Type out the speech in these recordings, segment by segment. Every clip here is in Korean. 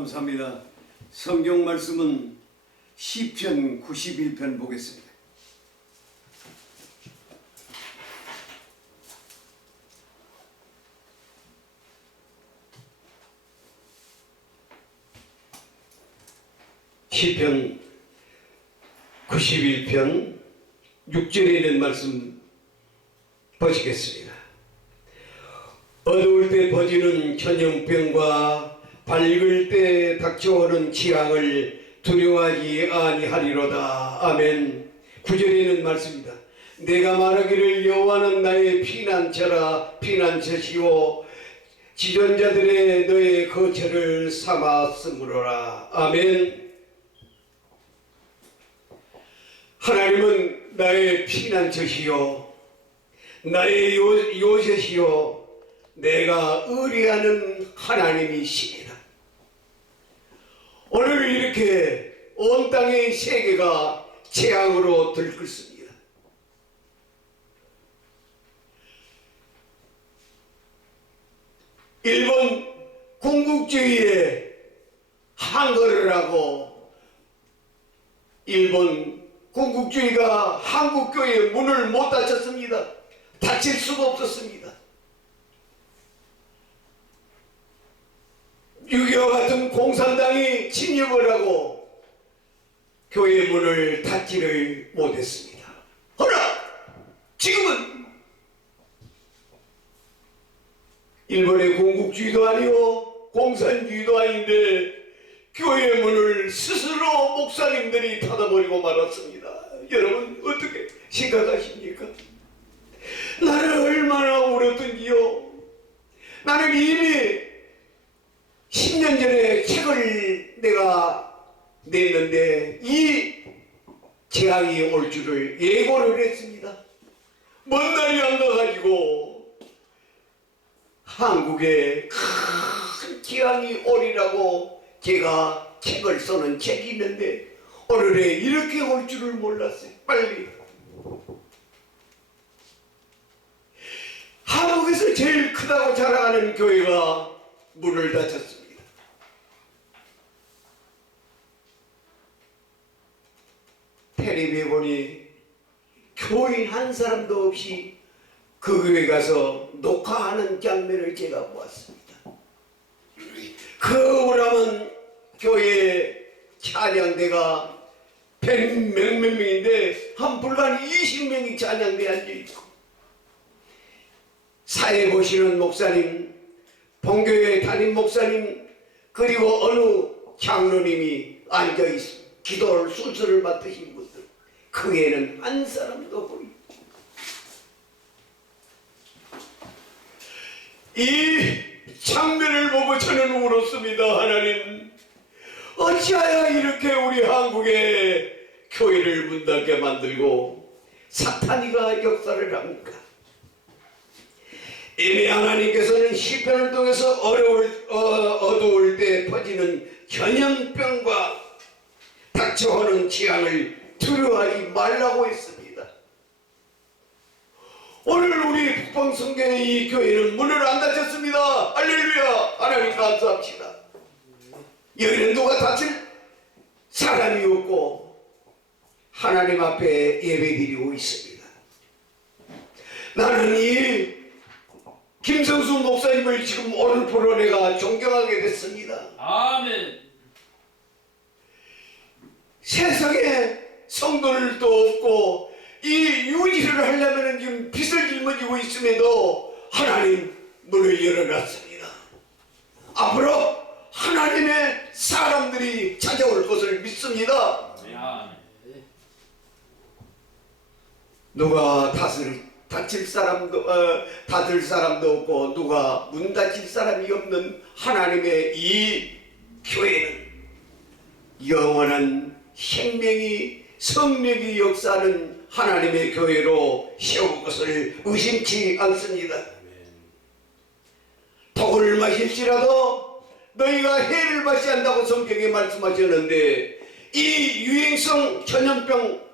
감사합니다. 성경 말씀은 시편 91편 보겠습니다. 시편 91편 6절에 있는 말씀 보시겠습니다. 어두울 때 퍼지는 전염병과 밝을 때 닥쳐오는 재앙을 두려워하지 아니하리로다. 아멘. 구절에 는 말씀입니다. 내가 말하기를 여호와는 나의 피난처라 피난처시오 지존자들의 너의 거처를 삼았으므로라. 아멘. 하나님은 나의 피난처시요 나의 요, 요새시요 내가 의리하는 하나님이시니라 오늘 이렇게 온 땅의 세계가 재앙으로 들끓습니다 일본 군국주의에 한거를 하고 일본 군국주의가 한국교회의 문을 못 닫혔습니다. 닫힐 수가 없었습니다. 6.25 같은 공산당이 침입을 하고 교회 문을 닫지를 못했습니다. 허나 지금은 일본의 공국주의도 아니고 공산주의도 아닌데 교회 문을 스스로 목사님들이 닫아버리고 말았습니다. 여러분 어떻게 생각하십니까? 나는 얼마나 울었던지요. 나는 이미 10년 전에 책을 내가 냈는데 이 재앙이 올 줄을 예고를 했습니다. 먼 날이 안 가가지고 한국에 큰 재앙이 오리라고 제가 책을 써는 책이 있는데 오늘에 이렇게 올 줄을 몰랐어요. 빨리. 한국에서 제일 크다고 자랑하는 교회가 문을 닫혔습니다. 텔레비에 보니 교인 한 사람도 없이 그 교회 가서 녹화하는 장면을 제가 보았습니다. 그 우람은 교회 찬양대가 백몇몇 명인데 한 불과 20명이 찬양대에 앉아있고 사회 보시는 목사님, 본교회 담임 목사님, 그리고 어느 장로님이 앉아있습니다. 기도를 순서를 맡으신 분 외에는 한 사람도 보이 이 장면을 보고 저는 울었습니다. 하나님 어찌하여 이렇게 우리 한국의 교회를 문 닫게 만들고 사탄이가 역사를 합니까? 이미 하나님께서는 시편을 통해서 어려울 어, 어두울 때 퍼지는 전염병과 닥쳐오는 재앙을 두려워하지 말라고 했습니다. 오늘 우리 북방성교회 이 교회는 문을 안 닫혔습니다. 할렐루야 하나님 감사합시다. 여기는 누가 다칠 사람이 없고 하나님 앞에 예배드리고 있습니다. 나는 이 김성수 목사님을 지금 오늘 보러 내가 존경하게 됐습니다. 아멘. 세상에 성도들도 없고 이 유지를 하려면 지금 빚을 짊어지고 있음에도 하나님 문을 열어놨습니다. 앞으로 하나님의 사람들이 찾아올 것을 믿습니다. 누가 닫을 닫힐 사람도 어, 닫을 사람도 없고 누가 문 닫힐 사람이 없는 하나님의 이 교회는 영원한 생명이 성령이 역사하는 하나님의 교회로 세울 것을 의심치 않습니다. 독을 마실지라도 너희가 해를 마시한다고 성경에 말씀하셨는데 이 유행성 전염병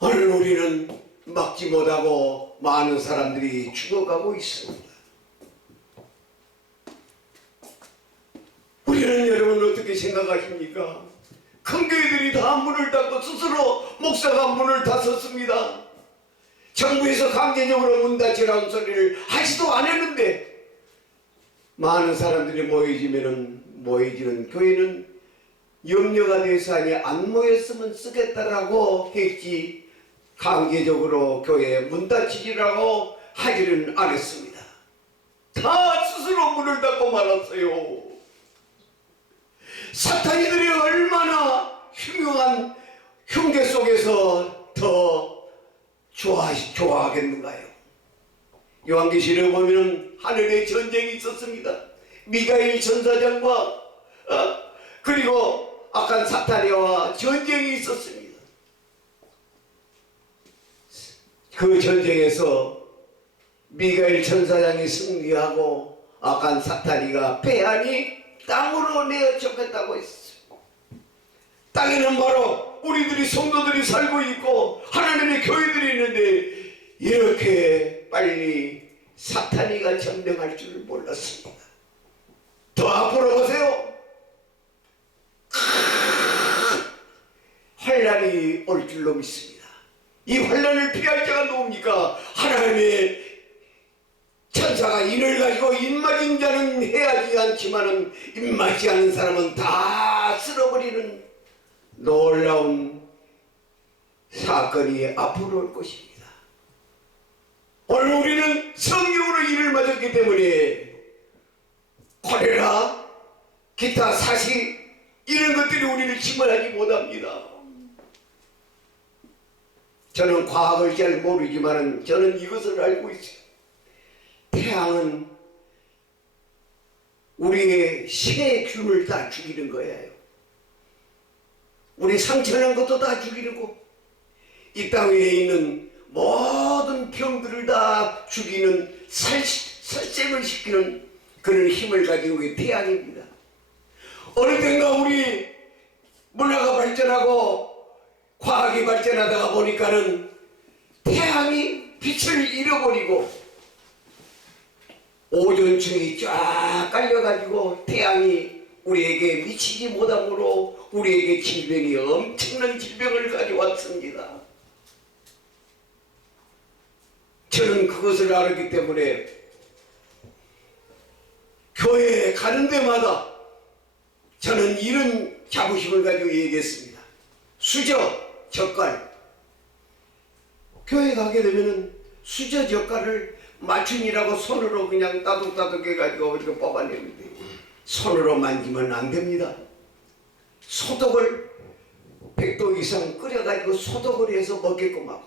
오늘 우리는 막지 못하고 많은 사람들이 죽어가고 있습니다. 어떻게 생각하십니까? 큰 교회들이 다 문을 닫고 스스로 목사가 문을 닫았습니다. 정부에서 강제적으로 문 닫히라는 소리를 하지도 않았는데 많은 사람들이 모여지면은 모여지는 교회는 염려가 돼서 아니 안 모였으면 쓰겠다라고 했지 강제적으로 교회 문 닫히라고 하지는 않았습니다. 다 스스로 문을 닫고 말았어요. 사탄이들이 얼마나 흉흉한 흉계 속에서 더 좋아, 좋아하겠는가요? 요한계시를 보면 하늘에 전쟁이 있었습니다. 미가엘 전사장과 어, 그리고 악한 사탄이와 전쟁이 있었습니다. 그 전쟁에서 미가엘 천사장이 승리하고 악한 사탄이가 패하니 땅으로 내어 쫓겼다고 했어요. 땅에는 바로 우리들이 성도들이 살고 있고 하나님의 교회들이 있는데 이렇게 빨리 사탄이가 점령할 줄 몰랐습니다. 더 앞으로 보세요. 환란이 올 줄로 믿습니다. 이 환란을 피할 자가 누굽니까? 하나님의 천사가 인을 가지고 입맞은 자는 해하지 않지만은 입맞지 않은 사람은 다 놀라운 사건이 앞으로 올 것입니다. 오늘 우리는 성령으로 인을 맞았기 때문에 콜레라, 기타 사시 이런 것들이 우리를 침몰하지 못합니다. 저는 과학을 잘 모르지만은 저는 이것을 알고 있어요. 태양은 우리의 신의 균을 다 죽이는 거예요. 우리 상처난 것도 다 죽이는 거. 이땅 위에 있는 모든 병들을 다 죽이는 살, 살생을 시키는 그런 힘을 가지고 있는 태양입니다. 어느 땐가 우리 문화가 발전하고 과학이 발전하다가 보니까는 태양이 빛을 잃어버리고 오존층이 쫙 깔려가지고 태양이 우리에게 미치지 못함으로 우리에게 질병이 엄청난 질병을 가져왔습니다. 저는 그것을 알았기 때문에 교회에 가는 데마다 저는 이런 자부심을 가지고 얘기했습니다. 수저, 젓갈. 교회 가게 되면은 수저, 젓갈을 맞춤이라고 손으로 그냥 따둑따둑 해가지고 이렇게 뽑아내는데 손으로 만지면 안 됩니다. 소독을 100도 이상 끓여가지고 소독을 해서 먹게끔 하고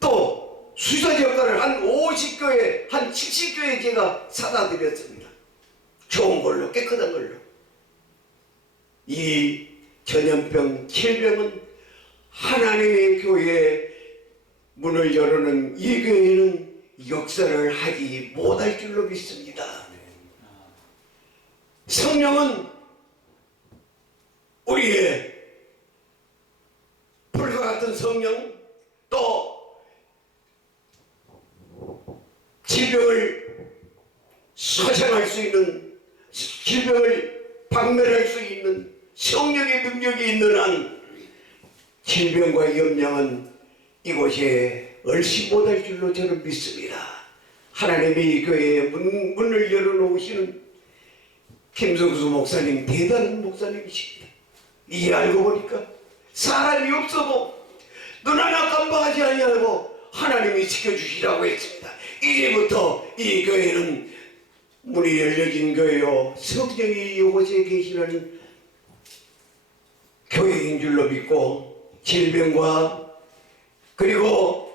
또 수저 젓갈을 한 50교회, 한 70교회 제가 사다 드렸습니다. 좋은 걸로, 깨끗한 걸로. 이 전염병, 질병은 하나님의 교회에 문을 열어는 이 교회는 역사를 하지 못할 줄로 믿습니다. 성령은 우리의 불과 같은 성령 또 질병을 소생할 수 있는 질병을 박멸할 수 있는 성령의 능력이 있는 한 질병과 염려은 이곳에 얼씨 못할 줄로 저는 믿습니다. 하나님의 이 교회에 문, 문을 열어놓으시는 김성수 목사님 대단한 목사님이십니다. 이 알고 보니까 사람이 없어도 눈 하나 깜빡하지 아니하고 하나님이 지켜주시라고 했습니다. 이제부터 이 교회는 문이 열려진 교회요 성령이 이곳에 계시는 교회인 줄로 믿고 질병과 그리고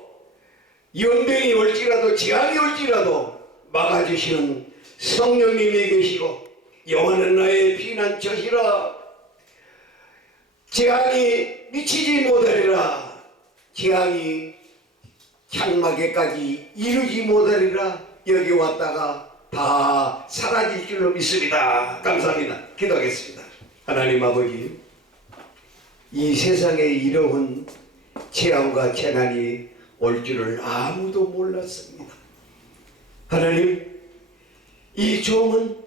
연병이 올지라도 재앙이 올지라도 막아주시는 성령님이 계시고 영원한 나의 피난처시라. 재앙이 미치지 못하리라. 재앙이 장막에까지 이르지 못하리라. 여기 왔다가 다 사라질 줄로 믿습니다. 감사합니다. 기도하겠습니다. 하나님 아버지 이 세상에 이러한 재앙과 재난이 올 줄을 아무도 몰랐습니다. 하나님, 이 종은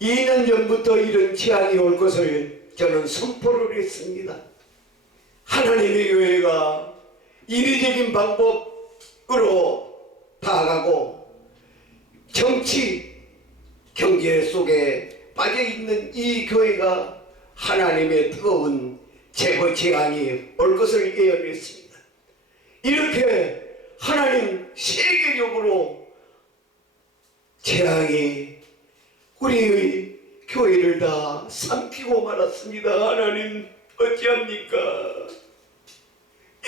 2년 전부터 이런 재앙이 올 것을 저는 선포를 했습니다. 하나님의 교회가 인위적인 방법으로 다가가고 정치, 경제 속에 빠져 있는 이 교회가 하나님의 뜨거운 제거 재앙이 올 것을 예언했습니다. 이렇게 하나님 세계적으로 재앙이 우리의 교회를 다 삼키고 말았습니다. 하나님 어찌합니까?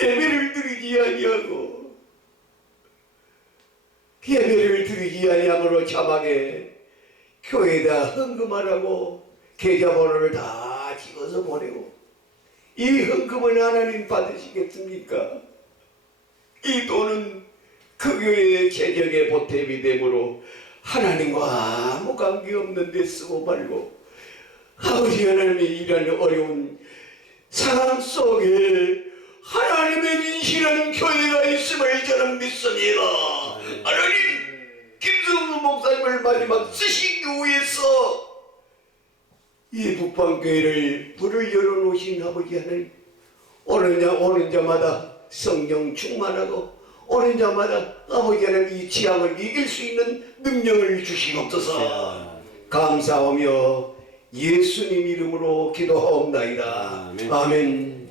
예배를 드리지 아니하고 예배를 드리지 아니함으로 자막에 교회에다 헌금하라고 계좌번호를 다 찍어서 보내고 이 헌금을 하나님 받으시겠습니까? 이 돈은 그 교회의 재정에 보탬이 되므로 하나님과 아무 관계없는 데 쓰고 말고 아버지 하나님의 이런 어려운 상황 속에 하나님의 진실한 교회가 있음을 저는 믿습니다. 하나님 김성수 목사님을 마지막 쓰시기 위해서 이 북방교회를 문을 열어놓으신 아버지 하나님 오는 자 오는 자마다 성령 충만하고 오는 자마다 아버지 하나님 이 지향을 이길 수 있는 능력을 주시옵소서 감사하며 예수님 이름으로 기도하옵나이다 아멘. 아멘.